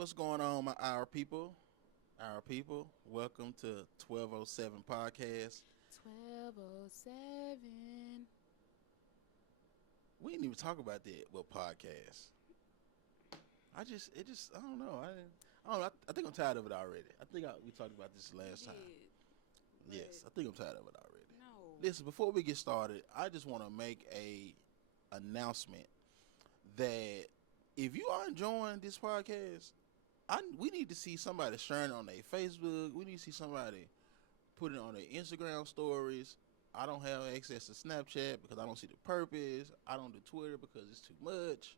What's going on, our people? Our people, welcome to 1207 Podcast. 1207. We didn't even talk about that with podcast. I don't know. I don't know. I think I'm tired of it already. We talked about this You last time. did, Yes, but I think I'm tired of it already. no. Listen, before we get started, I just want to make a announcement that if you are enjoying this podcast, we need to see somebody sharing it on their Facebook. We need to see somebody put it on their Instagram stories. I don't have access to Snapchat because I don't see the purpose. I don't do Twitter because it's too much.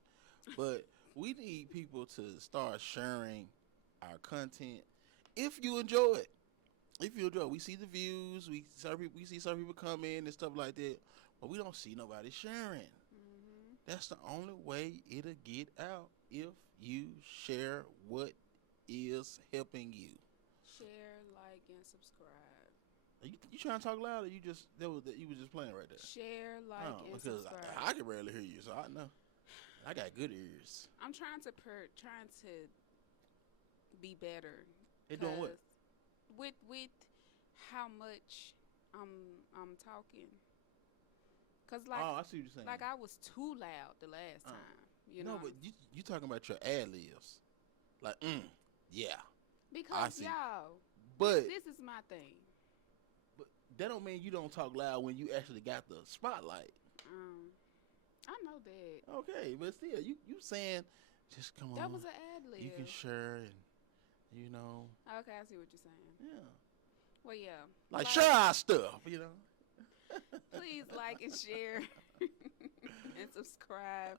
But we need people to start sharing our content if you enjoy it. If you enjoy it, we see the views, we see some people come in and stuff like that, but we don't see nobody sharing. Mm-hmm. That's the only way it'll get out if you share what is helping you. Share, like, and subscribe. You trying to talk loud, or you was just playing right there? Share, like, Oh, and because subscribe. I can barely hear you, so I know I got good ears. I'm trying to be better. They doing what? 'Cause with how much I'm talking. Cause Oh, I see what you're saying. like I was too loud the last time. You No, know. but you talking about your ad libs, like yeah, I Because see. y'all, But this is my thing. but that don't mean you don't talk loud when you actually got the spotlight. Um, I know that. Okay, but still, you saying just come That on, was an ad you can lib. share and you know, Okay, I see what you're saying. yeah, Well, yeah. like share our stuff, you know. Please like and share and subscribe.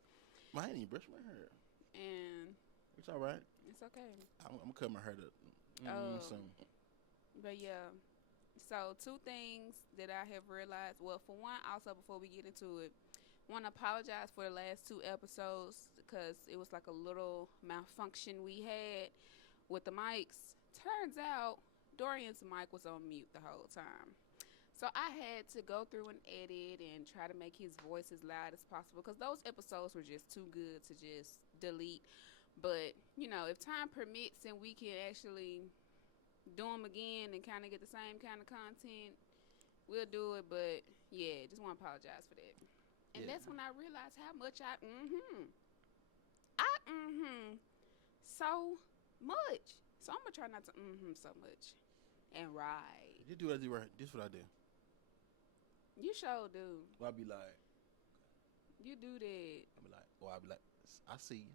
I ain't even brush my hair. And It's all right. it's okay. I'm gonna cut my hair up Um, soon. but yeah. So two things that I have realized. Well, for one, also before we get into it, want to apologize for the last two episodes because it was like a little malfunction we had with the mics. Turns out Dorian's mic was on mute the whole time. So I had to go through and edit and try to make his voice as loud as possible because those episodes were just too good to just delete. But, you know, if time permits and we can actually do them again and kind of get the same kind of content, we'll do it. But, yeah, just want to apologize for that. And Yeah. that's when I realized how much I so much. So I'm going to try not to so much. And right. You do what I do right. This what I do. You sure do. Well, I be like, You do that. I be like, I see you.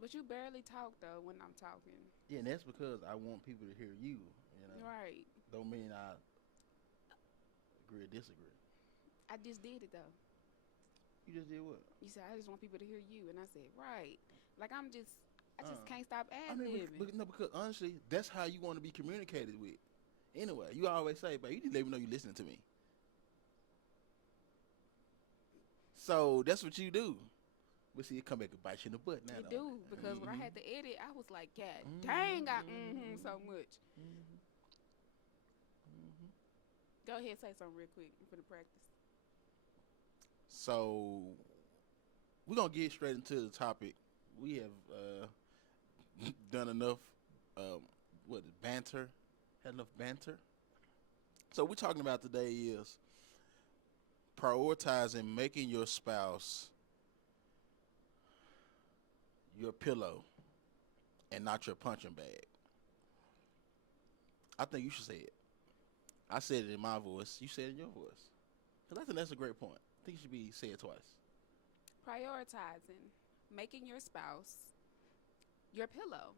But you barely talk, though, when I'm talking. Yeah, and that's because I want people to hear you. You know, Right. don't mean I agree or disagree. I just did it, though. You just did what? You said, I just want people to hear you. And I said, right. Like, I just can't stop I mean, ad-libbing. no, because honestly, that's how you want to be communicated with. Anyway, you always say, but you need to let me know you listening to me. So that's what you do. But see, it come back and bite you in the butt now. It do, because when I had to edit, I was like, God dang, I so much. Go ahead, say something real quick for the practice. So we're gonna get straight into the topic. We have done enough banter. Had enough banter. So we're talking about today is prioritizing making your spouse your pillow and not your punching bag. I think you should say it. I said it in my voice. You said it in your voice. Because I think that's a great point. I think it should be said twice. Prioritizing making your spouse your pillow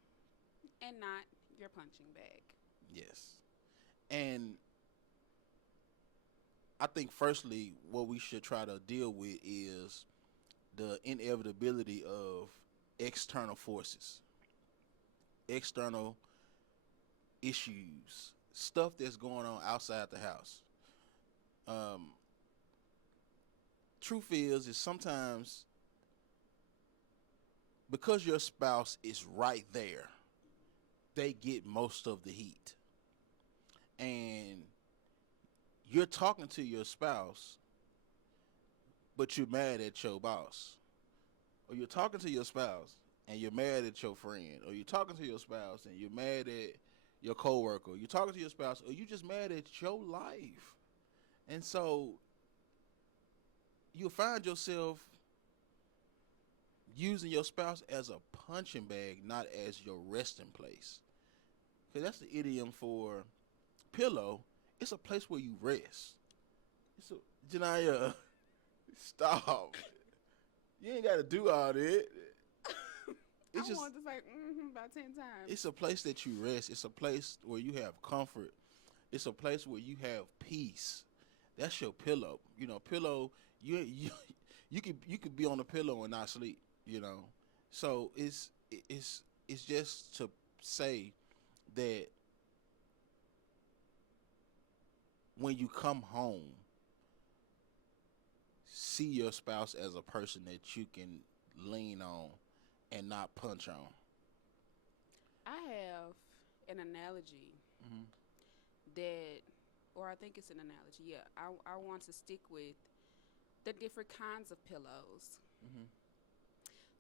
and not your punching bag. Yes. And I think firstly what we should try to deal with is the inevitability of external forces, external issues, stuff that's going on outside the house. Truth is sometimes because your spouse is right there, they get most of the heat. And you're talking to your spouse, but you're mad at your boss. Or you're talking to your spouse and you're mad at your friend, or you're talking to your spouse and you're mad at your coworker, you're talking to your spouse, or you just mad at your life. And so you'll find yourself using your spouse as a punching bag, not as your resting place. Because that's the idiom for pillow. It's a place where you rest. It's a Janaya, stop. You ain't got to do all that. It's I just wanted to say about 10 times. it's a place that you rest. It's a place where you have comfort. It's a place where you have peace. That's your pillow. You know, pillow. You could be on a pillow and not sleep. You know, so it's just to say that when you come home, see your spouse as a person that you can lean on and not punch on. I have an analogy Hmm. that, or I think it's an analogy. Yeah, I want to stick with the different kinds of pillows. Hmm.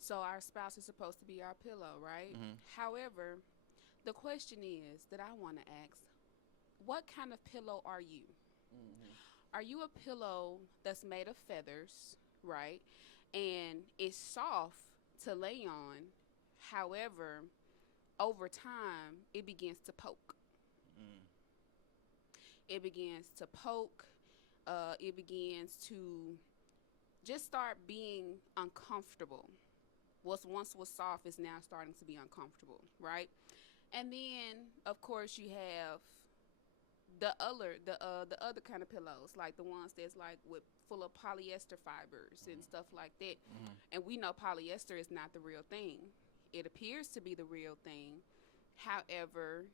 So our spouse is supposed to be our pillow, right? Hmm. However, the question is that I want to ask, what kind of pillow are you? Hmm. Are you a pillow that's made of feathers, right? And it's soft to lay on. However, over time, it begins to poke. Mm. It begins to poke. It begins to just start being uncomfortable. What once was soft is now starting to be uncomfortable, right? And then, of course, you have the other kind of pillows, like the ones that's like with full of polyester fibers and stuff like that. Hmm. And we know polyester is not the real thing. It appears to be the real thing. However,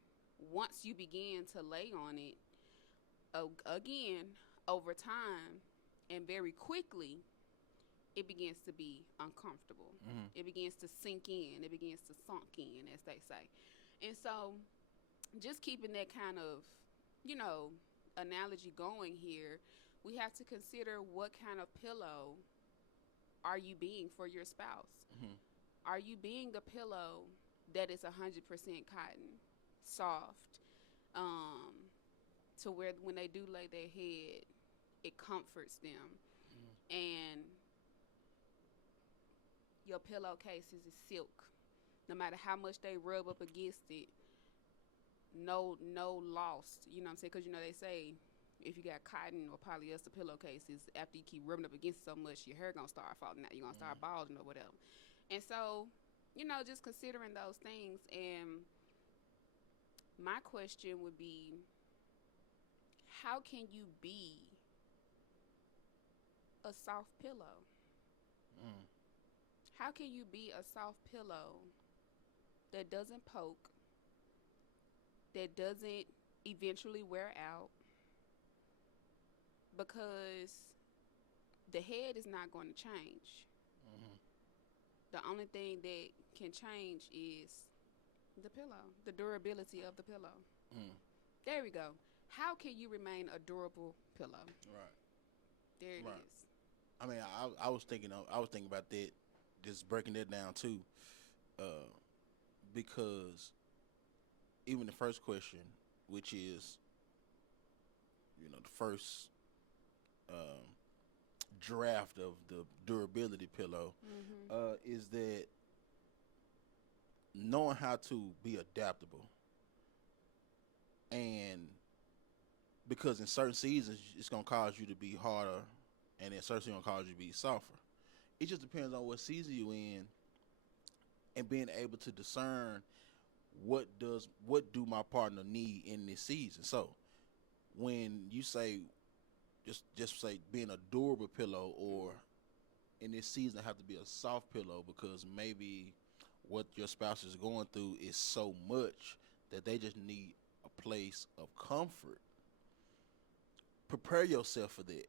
once you begin to lay on it, again, over time and very quickly, it begins to be uncomfortable. Hmm. It begins to sink in. It begins to sunk in, as they say. And so, just keeping that kind of, you know, analogy going here, we have to consider what kind of pillow are you being for your spouse? Hmm. Are you being a pillow that is 100% cotton, soft, um, to where when they do lay their head, it comforts them, and your pillowcases is silk. No matter how much they rub up against it, no lost. You know what I'm saying? Because you know they say if you got cotton or polyester pillowcases, after you keep rubbing up against it so much, your hair gonna start falling out. You're gonna start balding or whatever. And so, just considering those things. And my question would be, how can you be a soft pillow? Mm. How can you be a soft pillow that doesn't poke, that doesn't eventually wear out? Because the head is not going to change. Hmm. The only thing that can change is the pillow, the durability of the pillow. Mm. There we go. How can you remain a durable pillow? Right. There it Right. is. I mean, I was thinking about that, just breaking that down too, uh, because even the first question, which is, the first um, draft of the durability pillow, Mm-hmm. is that knowing how to be adaptable, and because in certain seasons it's gonna cause you to be harder, and in certain seasons gonna cause you to be softer. It just depends on what season you in, and being able to discern what do my partner need in this season. So when you say, just say being a durable pillow, or in this season have to be a soft pillow because maybe what your spouse is going through is so much that they just need a place of comfort. Prepare yourself for that.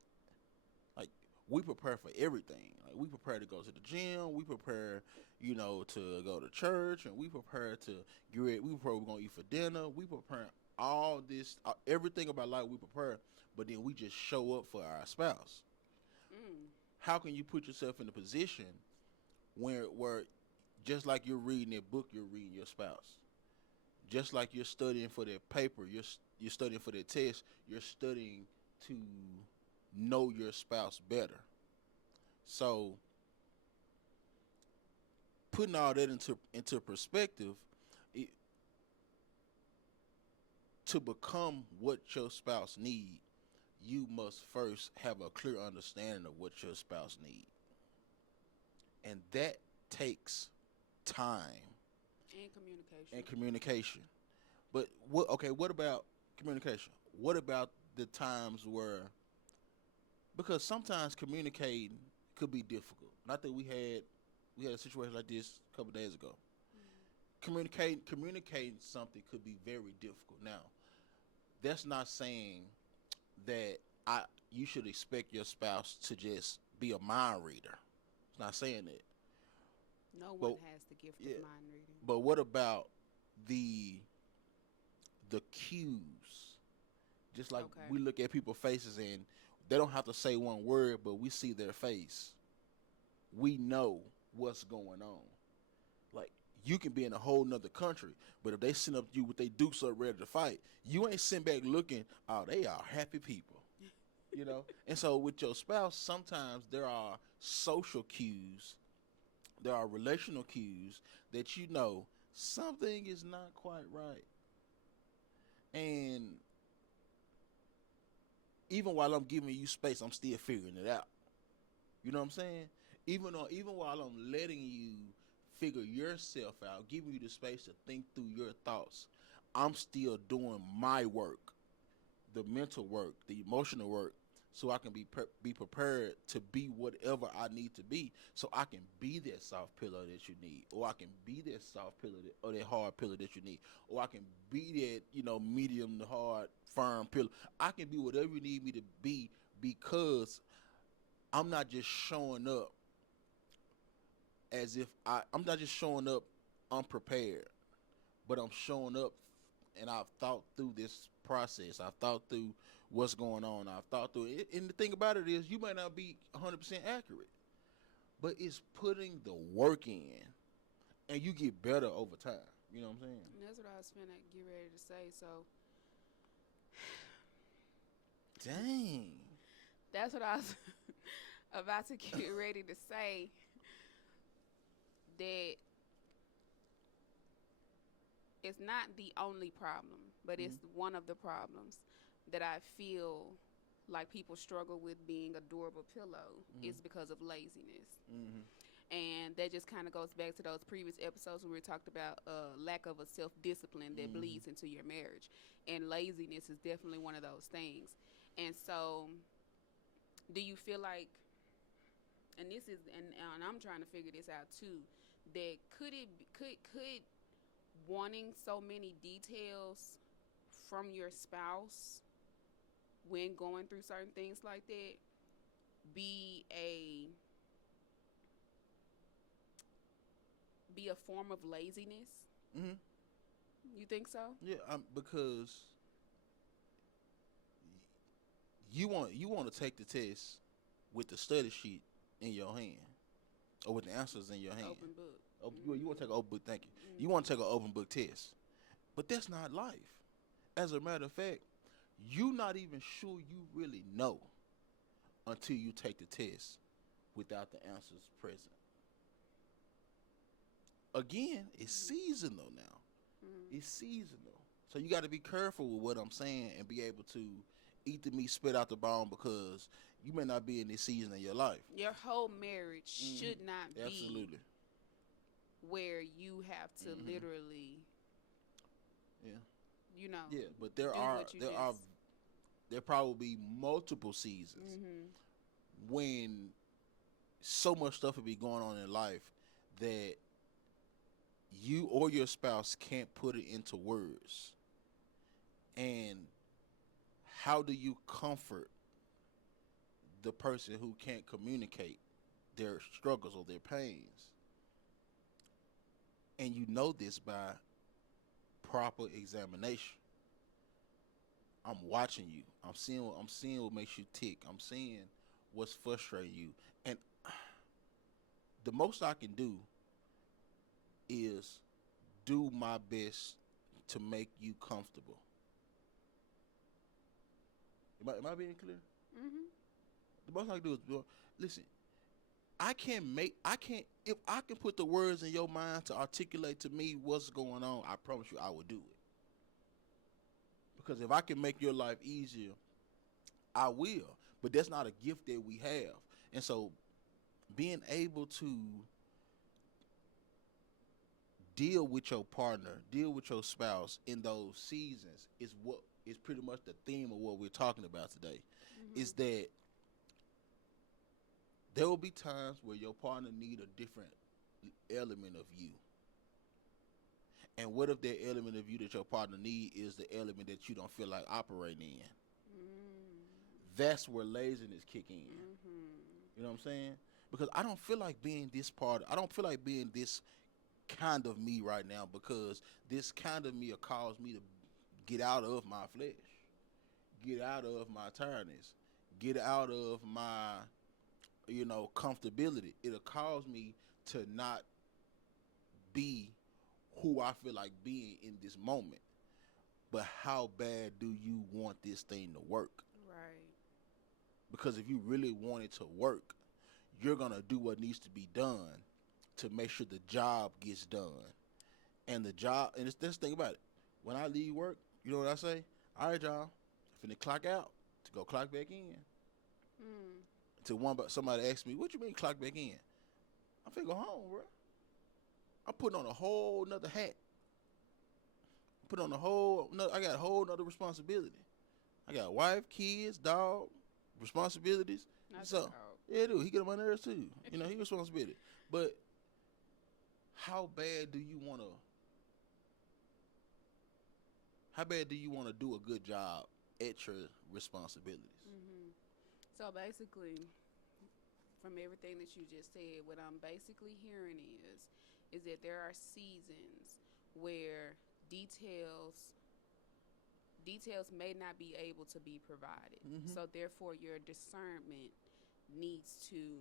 Like, we prepare for everything. Like, we prepare to go to the gym. We prepare, to go to church, and we prepare to get ready. We prepare we're gonna eat for dinner. We prepare all this, everything about life. We prepare, but then we just show up for our spouse. Mm. How can you put yourself in a position where Just like you're reading that book, you're reading your spouse. Just like you're studying for that paper, you're studying for that test. You're studying to know your spouse better. So putting all that into perspective, it, to become what your spouse need, you must first have a clear understanding of what your spouse need, and that takes time And communication. and communication. But what? Okay, what about communication? What about the times where, because sometimes communicating could be difficult. Not that we had a situation like this a couple days ago. Communicating something could be very difficult. Now, that's not saying that I you should expect your spouse to just be a mind reader. It's not saying that. No one But has the gift yeah, of mind reading. but what about the the cues? Just like Okay. we look at people's faces and they don't have to say one word, but we see their face. We know what's going on. Like, you can be in a whole nother country, but if they send up you with they dukes up ready to fight, you ain't sitting back looking, oh, they are happy people. You know? And so with your spouse, sometimes there are social cues, there are relational cues that you know something is not quite right. And even while I'm giving you space, I'm still figuring it out. You know what I'm saying? Even while I'm letting you figure yourself out, giving you the space to think through your thoughts, I'm still doing my work, the mental work, the emotional work, so I can be prepared to be whatever I need to be, so I can be that soft pillow that you need, or I can be that soft pillow or that hard pillow that you need, or I can be that medium to hard firm pillow. I can be whatever you need me to be because I'm not just showing up as if I'm not just showing up unprepared, but I'm showing up and I've thought through this process. I've thought through what's going on. I've thought through it. And the thing about it is, you might not be 100% accurate, but it's putting the work in, and you get better over time. You know what I'm saying? And that's what I was finna get ready to say. So Dang. that's what I was about to get ready to say. That it's not the only problem, but Mm-hmm. it's one of the problems that I feel like people struggle with being a durable pillow Mm-hmm. is because of laziness. Mm-hmm. And that just kind of goes back to those previous episodes where we talked about lack of a self-discipline that Mm-hmm. bleeds into your marriage. And laziness is definitely one of those things. And so do you feel like, and this is, and I'm trying to figure this out too, that could wanting so many details from your spouse when going through certain things like that be a form of laziness? Mm-hmm. You think so? Yeah, because you want to take the test with the study sheet in your hand, or with the answers in your hand. Open book. Oh, you want to take an open book. Thank you. You Mm-hmm. want to take an open book test, but that's not life. As a matter of fact, you're not even sure you really know until you take the test without the answers present. Again, it's seasonal now. Mm-hmm. It's seasonal. So you got to be careful with what I'm saying and be able to eat the meat, spit out the bone, because you may not be in this season of your life. Your whole marriage Mm-hmm. should not be Absolutely. where you have to Mm-hmm. literally, Yeah. Yeah, but do what you just. there probably be multiple seasons Mm-hmm. when so much stuff will be going on in life that you or your spouse can't put it into words. And how do you comfort the person who can't communicate their struggles or their pains? And you know this by proper examination. I'm watching you. I'm seeing what makes you tick. I'm seeing what's frustrating you. And the most I can do is do my best to make you comfortable. Am I being clear? Mhm. The most I can do is listen. I can't if I can put the words in your mind to articulate to me what's going on. I promise you, I will do it. Because if I can make your life easier, I will. But that's not a gift that we have, and so being able to deal with your partner, deal with your spouse in those seasons is what is pretty much the theme of what we're talking about today. Is Mhm. that there will be times where your partner need a different element of you. And what if that element of you that your partner need is the element that you don't feel like operating in? Mm. That's where laziness kick in. Mhm. You know what I'm saying? Because I don't feel like being this part. I don't feel like being this kind of me right now because this kind of me will cause me to get out of my flesh, get out of my tiredness, get out of my, comfortability. It'll cause me to not be who I feel like being in this moment. But how bad do you want this thing to work? Right. Because if you really want it to work, you're going to do what needs to be done to make sure the job gets done. And the job, and it's this thing about it. When I leave work, you know what I say? All right, y'all, finna clock out to go clock back in. Mm. Somebody asked me, what you mean clock back in? I'm finna go home, bro. I'm putting on a whole nother hat. I got a whole nother responsibility. I got wife, kids, dog, responsibilities. Not the So, dog. yeah, dude, he get on my nerves too. He responsibility. But how bad do you want to, how bad do you want to do a good job at your responsibilities? Mhm. So basically, from everything that you just said, what I'm basically hearing is that there are seasons where details may not be able to be provided. Mm-hmm. So therefore your discernment needs to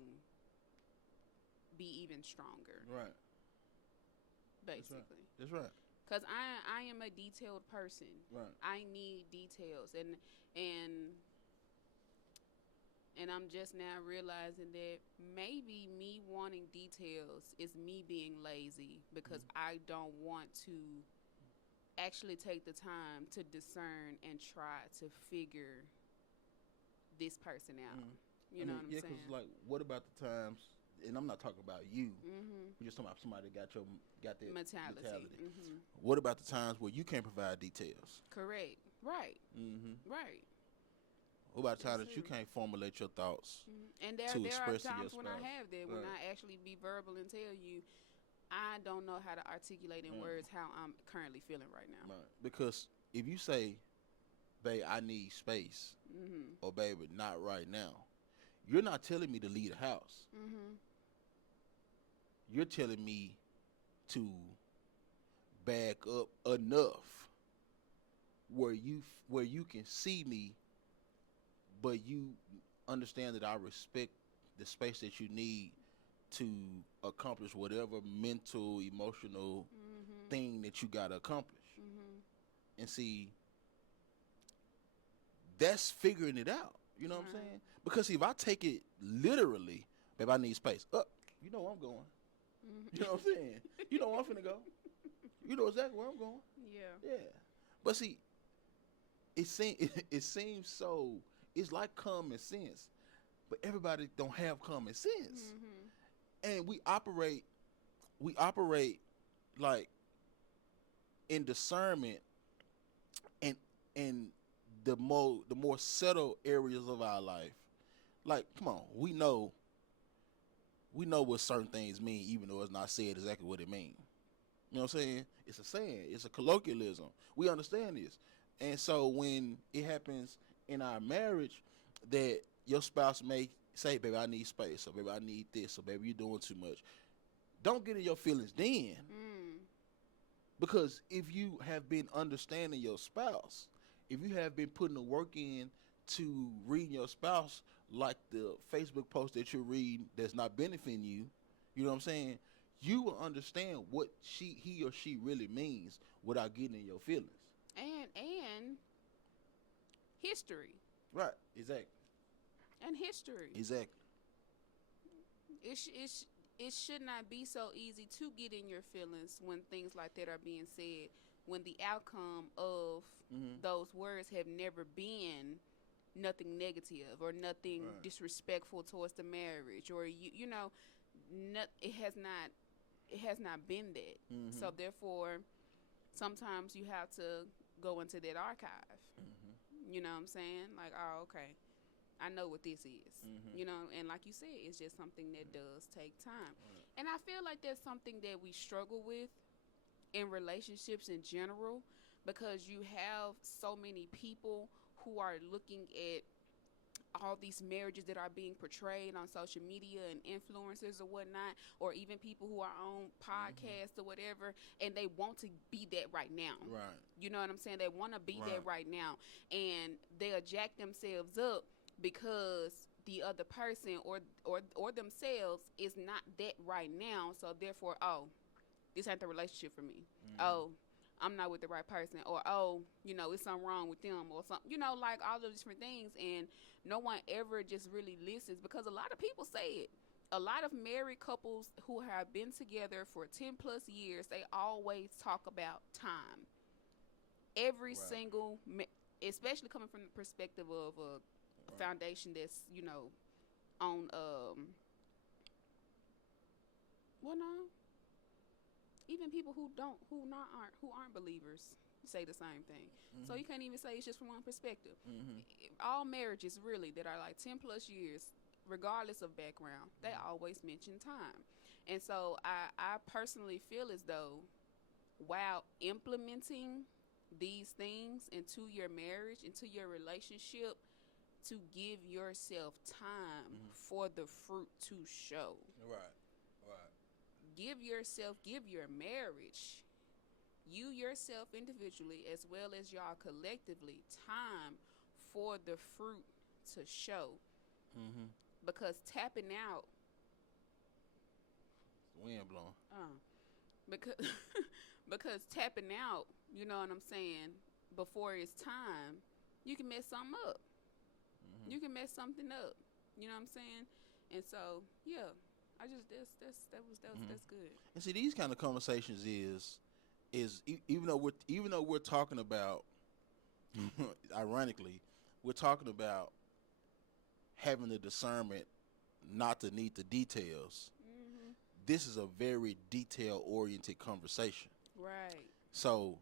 be even stronger, Right. That's right. basically. That's right. Cuz I am a detailed person. Right. I need details, and and I'm just now realizing that maybe me wanting details is me being lazy because Mm-hmm. I don't want to actually take the time to discern and try to figure this person out. Mm-hmm. You know what I'm Yeah, because saying? like, what about the times? And I'm not talking about you. Mhm. We're just talking about somebody that got that Mentality. mentality. Mhm. What about the times where you can't provide details? Correct. Right. Mm-hmm. Right. What about the That's time that you true. can't formulate your thoughts And to there are express to your times when I spouse? have that, when Right. I actually be verbal and tell you I don't know how to articulate in Right. words how I'm currently feeling right now. Right. Because if you say, "Babe, I need space," Mhm. or "Baby, not right now," you're not telling me to leave the house. Mhm. You're telling me to back up enough where you can see me, but you understand that I respect the space that you need to accomplish whatever mental, emotional Mhm. thing that you gotta accomplish. Mhm. And see, that's figuring it out. You know what I'm Right. saying? Because see, if I take it literally, babe, I need space. You know where I'm going. You know what I'm saying? You know where I'm finna go. You know exactly where I'm going. Yeah. Yeah. But see, it seems so. It's like common sense, but everybody don't have common sense, Mhm. and we operate like in discernment and in the more subtle areas of our life. Like, come on, we know what certain things mean, even though it's not said exactly what it means. You know what I'm saying? It's a saying. It's a colloquialism. We understand this. And so when it happens in our marriage that your spouse may say, baby, I need space, or baby, I need this, or baby, you're doing too much. Don't get in your feelings then. Mm. Because if you have been understanding your spouse, if you have been putting the work in to reading your spouse, like the Facebook post that you're reading that's not benefiting you, you know what I'm saying? you will understand what he or she really means without getting in your feelings. And history. Right. Exactly. And history. Exactly. It should not be so easy to get in your feelings when things like that are being said, when the outcome of those words have never been nothing negative or nothing disrespectful towards the marriage, or it has not been that. So therefore, sometimes you have to go into that archive. You know what I'm saying? Like, oh, okay, I know what this is. And like you said, it's just something that does take time. And I feel like that's something that we struggle with in relationships in general, because you have so many people who are looking at all these marriages that are being portrayed on social media and influencers or whatnot, or even people who are on podcasts or whatever, and they want to be that right now. Right. You know what I'm saying? They want to be that right now, and they'll jack themselves up because the other person or themselves is not that right now. So therefore, oh, this ain't the relationship for me. Oh, I'm not with the right person, or oh, it's something wrong with them, or something, like all those different things. And no one ever just really listens, because a lot of people say it. A lot of married couples who have been together for 10 plus years, they always talk about time. Every single, especially coming from the perspective of a foundation that's, on, well, no. Even people who aren't believers say the same thing. So you can't even say it's just from one perspective. All marriages really that are like 10 plus years, regardless of background, they always mention time. And so I personally feel as though while implementing these things into your marriage, into your relationship, to give yourself time for the fruit to show. Right. Give your marriage, you yourself individually as well as y'all collectively, time for the fruit to show. Because tapping out, wind blowing. Because tapping out, you know what I'm saying, before it's time, you can mess something up. You can mess something up. You know what I'm saying? And so, yeah. That's good. And see, these kind of conversations is even though we're talking about, ironically, we're talking about having the discernment not to need the details. This is a very detail oriented conversation. Right. So,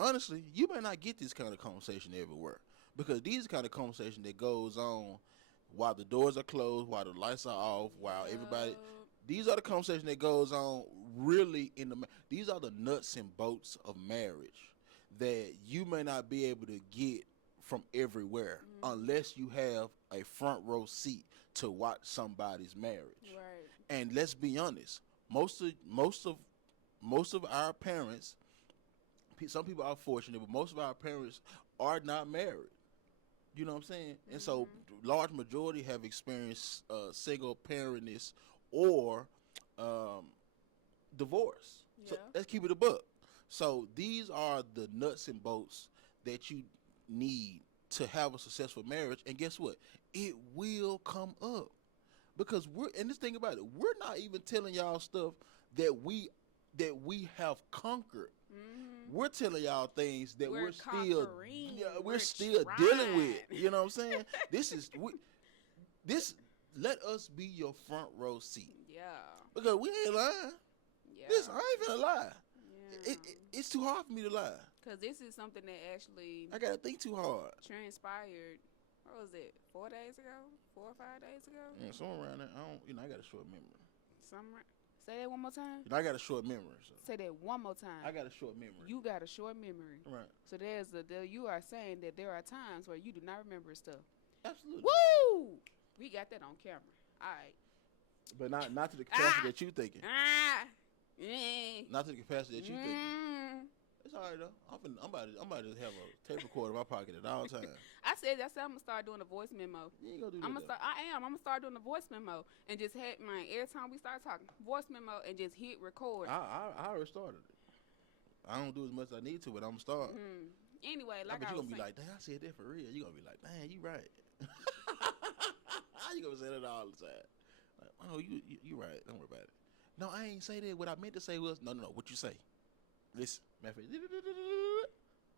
honestly, you may not get this kind of conversation everywhere, because these are kind of conversation that goes on while the doors are closed, while the lights are off, while everybody. These are the conversations that goes on really these are the nuts and bolts of marriage that you may not be able to get from everywhere unless you have a front row seat to watch somebody's marriage. Right. And let's be honest, most of our parents, some people are fortunate, but most of our parents are not married. You know what I'm saying? And so large majority have experienced single parentness or divorce. Yeah. So let's keep it a buck. So these are the nuts and bolts that you need to have a successful marriage. And guess what? It will come up, because and this thing about it, we're not even telling y'all stuff that we have conquered. We're telling y'all things that we're still dealing with. You know what I'm saying? This let us be your front row seat. Yeah. Because we ain't lying. Yeah. Listen, I ain't finna lie. Yeah. It's too hard for me to lie. Because this is something that actually I gotta think too hard. transpired. What was it? 4 days ago? 4 or 5 days ago? Yeah, somewhere around there. I got a short memory. Say that one more time. I got a short memory. So. Say that one more time. I got a short memory. You got a short memory. Right. So you are saying that there are times where you do not remember stuff. Absolutely. Woo! We got that on camera. All right. But not to the capacity that you thinking. Yeah. Not to the capacity that you thinking. It's all right though. I'm about to have a tape recorder in my pocket at all times. I said I'm gonna start doing a voice memo. You ain't gonna do I'm that. gonna start. I'm gonna start doing a voice memo and just hit my every time we start talking voice memo and just hit record. I already started it. I don't do as much as I need to, but I'm gonna start. Mm-hmm. Anyway, I like bet I you was gonna be saying, like, dang, I said that for real. You gonna be like, dang, you right. You gonna say that all the time. Like, oh, you right. Don't worry about it. No, I ain't say that. What I meant to say was, no. What you say? Listen, matter of fact,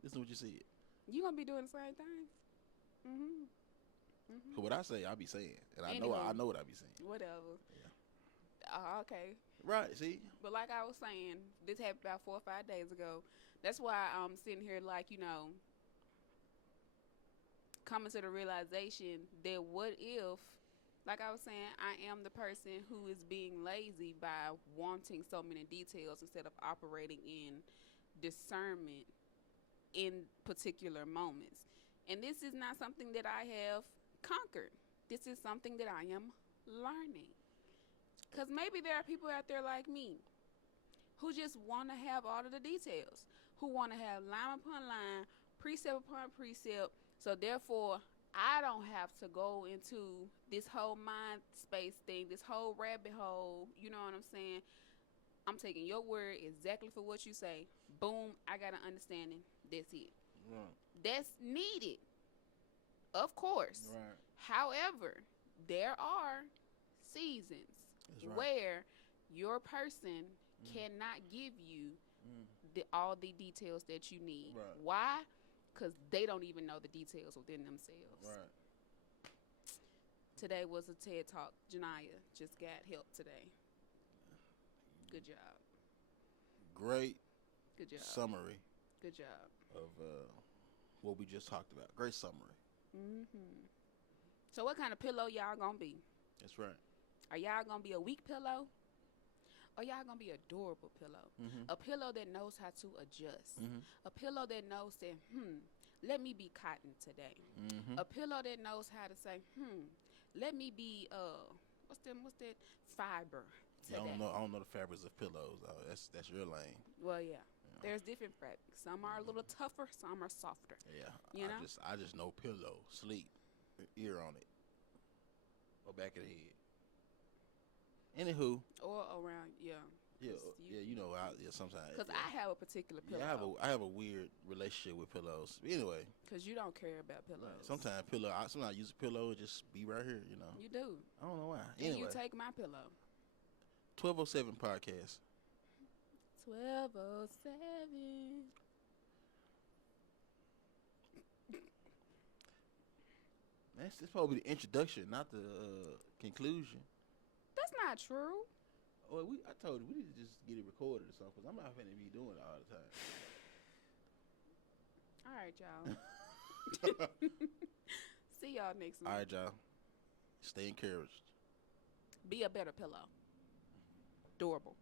listen what you said. you gonna be doing the same thing. Mm-hmm. Mm-hmm. So what I say, I be saying, and Anyway, I know what I be saying. Whatever. Yeah. Okay. Right. See. But like I was saying, this happened about 4 or 5 days ago. That's why I'm sitting here like, coming to the realization that what if, like I was saying, I am the person who is being lazy by wanting so many details instead of operating in discernment in particular moments. And this is not something that I have conquered. This is something that I am learning. Because maybe there are people out there like me who just want to have all of the details, who want to have line upon line, precept upon precept. So therefore, I don't have to go into this whole mind space thing, this whole rabbit hole. You know what I'm saying? I'm taking your word exactly for what you say. Boom, I got an understanding. That's it. Right. That's needed, of course. Right. However, there are seasons where your person cannot give you all the details that you need. Right. Why? Because they don't even know the details within themselves. Right. Today was a TED Talk. Janiyah just got help today. Good job. Great. Good job. Summary. Good job. Of what we just talked about. Great summary. Mm-hmm. So what kind of pillow y'all gonna be? That's right. Are y'all gonna be a weak pillow? Or y'all gonna be a durable pillow? Mm-hmm. A pillow that knows how to adjust. Mm-hmm. A pillow that knows that, let me be cotton today. Mm-hmm. A pillow that knows how to say, let me be what's that fiber today. I don't know the fabrics of pillows. That's your lane. Well, yeah. There's different fabrics. Some are a little tougher, some are softer. Yeah. You know? I just know pillow, sleep, ear on it. Or back of the head. Anywho. Or around, yeah. Yeah, sometimes. Because I have a particular pillow. Yeah, I have a weird relationship with pillows. Anyway. Because you don't care about pillows. Sometimes I use a pillow and just be right here, You do. I don't know why. And anyway. you take my pillow. 1207 podcast. 1207. That's probably the introduction, not the conclusion. That's not true. Well, I told you we need to just get it recorded or something. Cause I'm not finna be doing it all the time. All right, y'all. See y'all next week. All right, y'all. Stay encouraged. Be a better pillow. Durable.